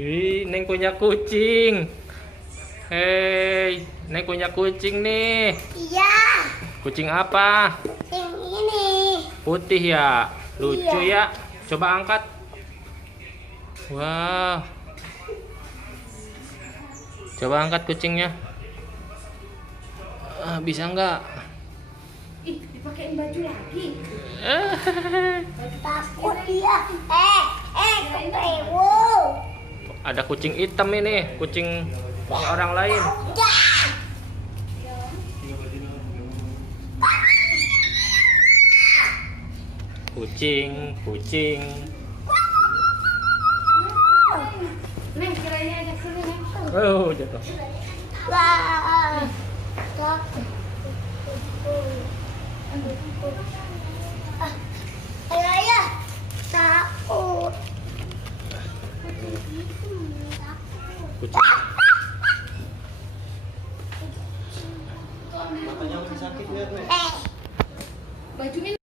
Ih, Neng punya kucing. Hei, Neng punya kucing nih. Iya. Kucing apa? Yang ini. Putih ya. Lucu Iya. ya. Coba angkat. Wah. Coba angkat kucingnya. Bisa nggak? Ih, dipakein baju lagi. Takut dia. Kepewo. Ada kucing hitam ini, kucing orang lain. Kucing, kucing. Neng, kirain ada sini, Neng. Oh, jatuh. Wah. Takut. Ayah. Takut. Kucing. Matanya masih sakit lihat nih. Bajunya